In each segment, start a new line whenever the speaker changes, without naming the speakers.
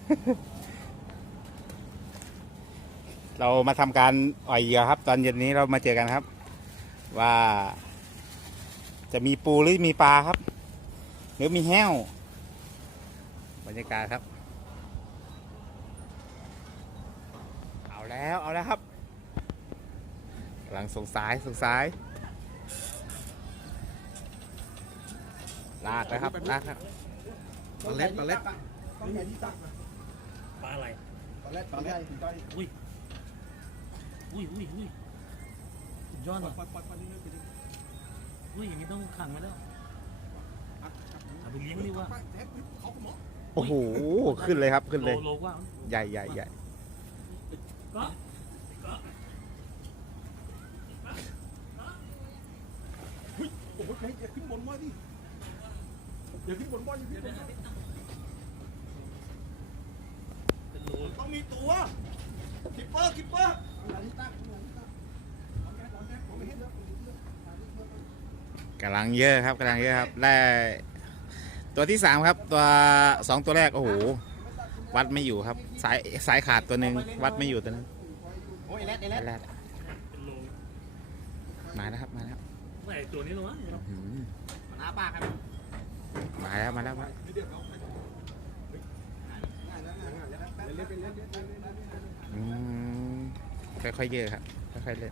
เรามาทำการอ่อยเหยื่อครับ ตอนเย็นนี้เรามาเจอกันครับ ว่า จะมีปูหรือมีปลาครับ หรือมีแห้วบรรยากาศครับ เอาแล้วครับกำลังส่งสายลากแล้วครับลากครับ
ปลาเล็ด
ปลาอะไร
ปลาเล็ด
อุ้ยสุดยอดเลยอุ้ยอย่างนี้ต้องขังไว้แล้วเอาไปเลี้ยงดีกว่า
โอ้โหขึ้นเลยครับขึ้นเลย
โลว่า
ใหญ่
ก็
โอ้โหอย่าขึ้นบนว่าดิอย่าขึ้นบนว่าอย่าขึ้นบนว่า
เป็นโล
ต้องมีตัวคิปเปอร์
กำลังเยอะครับได้ตัวที่3ครับตัว2ตัวแรกโอ้โหวัดไม่อยู่ครับสายขาดตัวหนึ่งวัดไม่อยู่ตัวนึง
โอ้ยแรด
เป็นโล
มาแล้วครับ
ไม่ตัวนี้หรอวะ
อืม
หน้าปากครับ
มาแล้ว อืมค่อยๆเยอะครับค่อยๆเล่น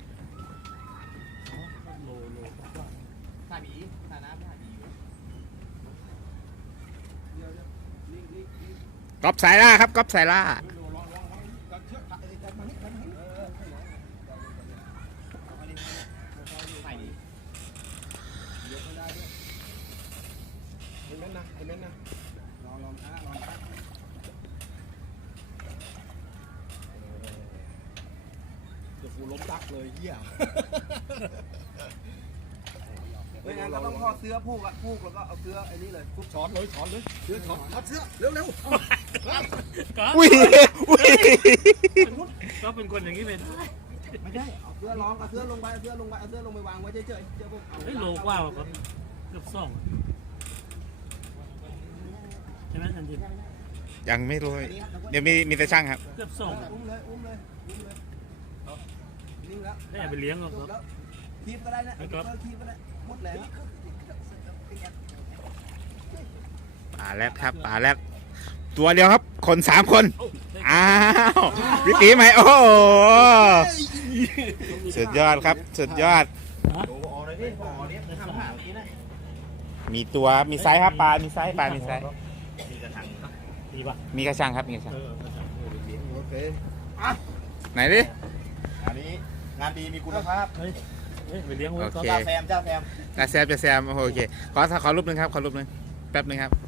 โล
ถ่ายบีถ่ายน้ำถ่ายบี
ก๊อปสายล่าครับก๊อปสายล่า
ถ่ายบีไอ้เม้นนะลองเดี๋ยวกูล้มตักเลยเหี้ยไม่งั้นก็ต้องทอดเสื้อผูกแล้วก็เอาเสื้อไอ้นี่เลยทุบช้อนเลยเสื้อช้อนทอดเสื้อเร็ว
ก็
อุ้ย
ก็เป็นคนอย่างนี้เป็น
ไม่ใช่เอาเสื้อลองเอาเสื้อลงไปวางไว้เฉยๆเดี๋ยวผมเอา
เฮ้ยโลกว่าครับเกือบ2ใช่ไหมทันที
ยังไม่รู้เดี๋ยวมีแต่ช่างครับ
เกือบ2
อุ้มเลยนิ่งแล้ว
ได้เอาไปเลี้ยงครับ
คีบก็ได้นะคีบก็ได้หมดแล้ว
ปลาแรดครับปลาแรดตัวเดียวครับคน3 คนอ้าววิตีไหมโอ้โหสุดยอดครับสุดยอด
โอ้โหเลยพี่โอ้โหเนี่ยทำหาเมื่อกี้นะ
มีตัวมีไซส์ครับปลามีไซส์มีไซส์
มีกระถาง
ดีป่ะ
มีกระชังครับมีกระชัง
โอเค
ไหนดิ
อันนี้งานดีมีคุณภาพ
เฮ้ยไปเลี้ยงไว้ก็
โอเค
จ้าแซม
จะแซมโอเคขอรูปหนึ่งครับขอรูปหนึ่งแป๊บหนึ่งครับ